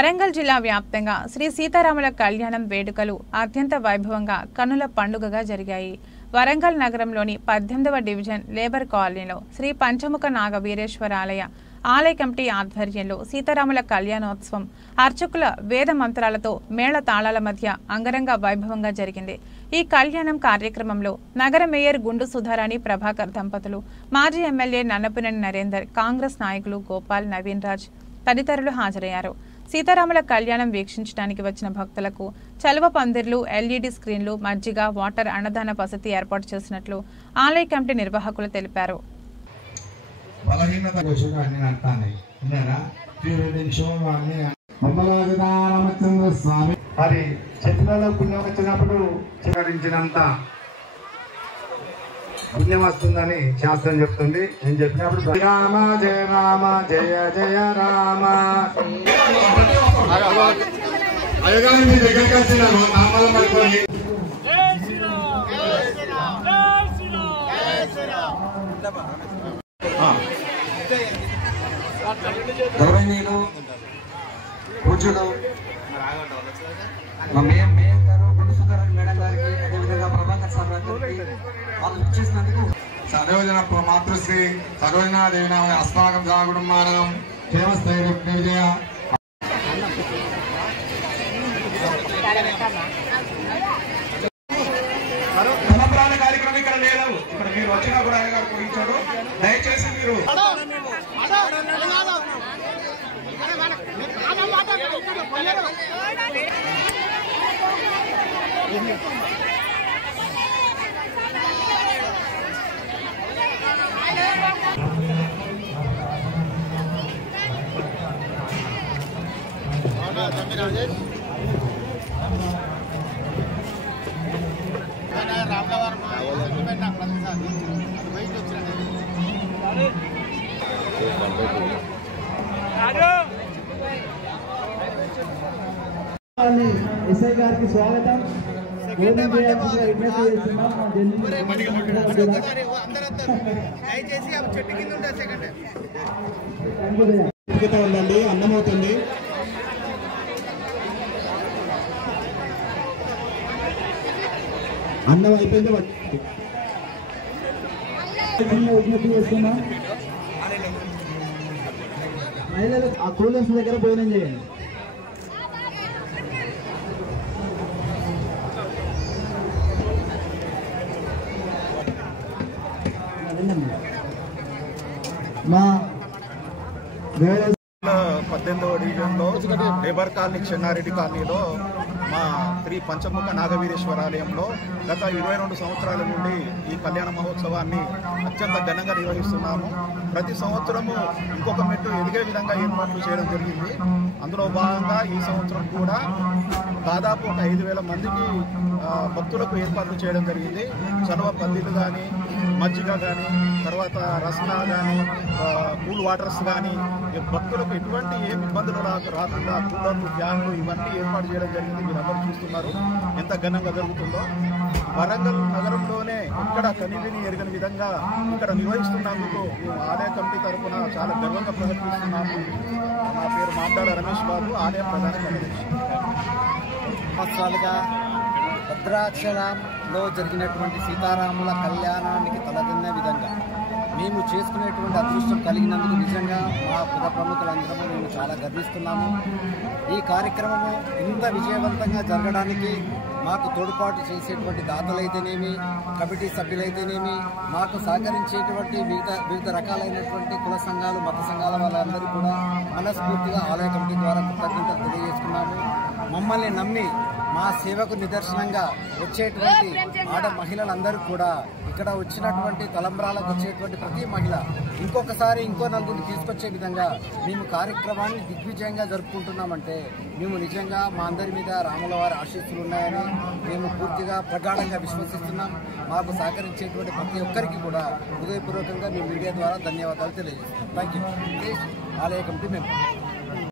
వరంగల్ జిల్లా వ్యాప్తంగా శ్రీ సీతారాముల కళ్యాణం వేడుకలు అత్యంత వైభవంగా కన్నుల పండుగగా జరిగాయి. వరంగల్ నగరంలోని 18వ డివిజన్ లేబర్ కాలనీలో శ్రీ పంచముఖ నాగ వీరేశ్వర ఆలయ కమిటీ ఆధ్వర్యంలో సీతారాముల కళ్యాణోత్సవం అర్చకుల వేద మంత్రాలతో మేళ తాళాల మధ్య అంగరంగ వైభవంగా జరిగింది. ఈ కళ్యాణం కార్యక్రమంలో నగర మేయర్ గుండు సుధారాణి ప్రభాకర్ దంపతులు, మాజీ ఎమ్మెల్యే నన్నపినేని నరేందర్, కాంగ్రెస్ నాయకులు గోపాల్, నవీన్ రాజ్ తదితరులు హాజరయ్యారు. సీతారాముల కళ్యాణం వీక్షించడానికి వచ్చిన భక్తులకు చలువ పందిర్లు, ఎల్ఈడి స్క్రీన్లు, మజ్జిగ, వాటర్ అన్నదాన వసతి ఏర్పాటు చేసినట్లు ఆలయ కమిటీ నిర్వాహకులు తెలిపారు. మరి చెట్టులలో పుణ్యం వచ్చినప్పుడు చివరించినంత పుణ్యం వస్తుందని శాస్త్రం చెప్తుంది. నేను చెప్పినప్పుడు రామ జయ రామ జయ జయ రామ అయ్యగారు మీ దగ్గరికి వచ్చినాను నామాలు పడుకోండి. గౌరవనీయులు పూజ్యులు మా మేయం గారు, గుండు సుధారాణి మేడం గారికి, అదేవిధంగా ప్రభాకర్ సార్ గారికి వాళ్ళు ఇచ్చేసినందుకు సర్వజన మాతృశ్రీ సర్వజన దేవినామ అస్మాకం సాగుడుమానం క్షేమస్థైర్య విజయ సమప్రాణ కార్యక్రమం ఇక్కడ లేదు. ఇక్కడ మీరు వచ్చినప్పుడు ఆయన గారు కురించారు. దయచేసి మీరు ఎస్ఐ గారికి స్వాగతం. ఉందండి, అన్నమవుతుంది. అన్నం అయిపోయింది. విజ్ఞప్తి చేస్తున్నా, మహిళలు ఆ కూలర్స్ దగ్గర భోజనం చేయండి. మా 18వ డివిజన్లో లేబర్ కాలనీ, చెన్నారెడ్డి కాలనీలో మా శ్రీ పంచముఖ నాగవీరేశ్వర ఆలయంలో గత 22 సంవత్సరాల నుండి ఈ కళ్యాణ మహోత్సవాన్ని అత్యంత ఘనంగా నిర్వహిస్తున్నాము. ప్రతి సంవత్సరము ఇంకొక మెట్టు ఎదిగే విధంగా ఏర్పాట్లు చేయడం జరిగింది. అందులో భాగంగా ఈ సంవత్సరం కూడా దాదాపు ఒక 5,000 మందికి భక్తులకు ఏర్పాట్లు చేయడం జరిగింది. చలువ పందిలు కానీ, మజ్జిగ కానీ, తర్వాత రసన కానీ, కూల్ వాటర్స్ కానీ, భక్తులకు ఎటువంటి ఏం ఇబ్బందులు రాకుండా కూలర్లు, ఫ్యాన్లు ఇవన్నీ ఏర్పాటు చేయడం జరిగింది. మీరందరూ చూస్తున్నారు ఎంత ఘనంగా జరుగుతుందో. వరంగల్ నగరంలోనే ఇక్కడ కనివిని ఎరగని విధంగా ఇక్కడ నిర్వహిస్తున్నందుకు మేము ఆలయ కమిటీ తరఫున చాలా గర్వంగా ప్రకటిస్తున్నాము. నా పేరు మాండాల రమేష్ బాబు, ఆలయ ప్రధాన కార్యదర్శి. సంవత్సరాలుగా భద్రాచలంలో జరిగినటువంటి సీతారాముల కళ్యాణానికి తలదిన్నే విధంగా మేము చేసుకునేటువంటి అదృష్టం కలిగినందుకు నిజంగా మా పుర ప్రముఖులందరము మేము చాలా గర్విస్తున్నాము. ఈ కార్యక్రమము ఇంత విజయవంతంగా జరగడానికి మాకు తోడ్పాటు చేసేటువంటి దాతలైతేనేమి, కమిటీ సభ్యులైతేనేమి, మాకు సహకరించేటువంటి వివిధ రకాలైనటువంటి కుల సంఘాలు, మత సంఘాల వాళ్ళందరూ కూడా మనస్ఫూర్తిగా ఆలయ కమిటీ ద్వారా కృతజ్ఞతలు తెలియజేసుకున్నాము. మమ్మల్ని నమ్మి మా సేవకు నిదర్శనంగా వచ్చేటువంటి ఆడ మహిళలందరూ కూడా ఇక్కడ వచ్చినటువంటి తలంబ్రాలకు వచ్చేటువంటి ప్రతి మహిళ ఇంకొకసారి ఇంకో నలుగురిని తీసుకొచ్చే విధంగా మేము కార్యక్రమాన్ని దిగ్విజయంగా జరుపుకుంటున్నామంటే మేము నిజంగా మా అందరి మీద రాముల వారి ఆశీస్సులు ఉన్నాయని మేము పూర్తిగా ప్రగాఢంగా విశ్వసిస్తున్నాం. మాకు సహకరించేటువంటి ప్రతి ఒక్కరికి కూడా హృదయపూర్వకంగా మీ మీడియా ద్వారా ధన్యవాదాలు తెలియజేస్తున్నాం. Thank you. ఆలయ కమిటీ మెంబర్.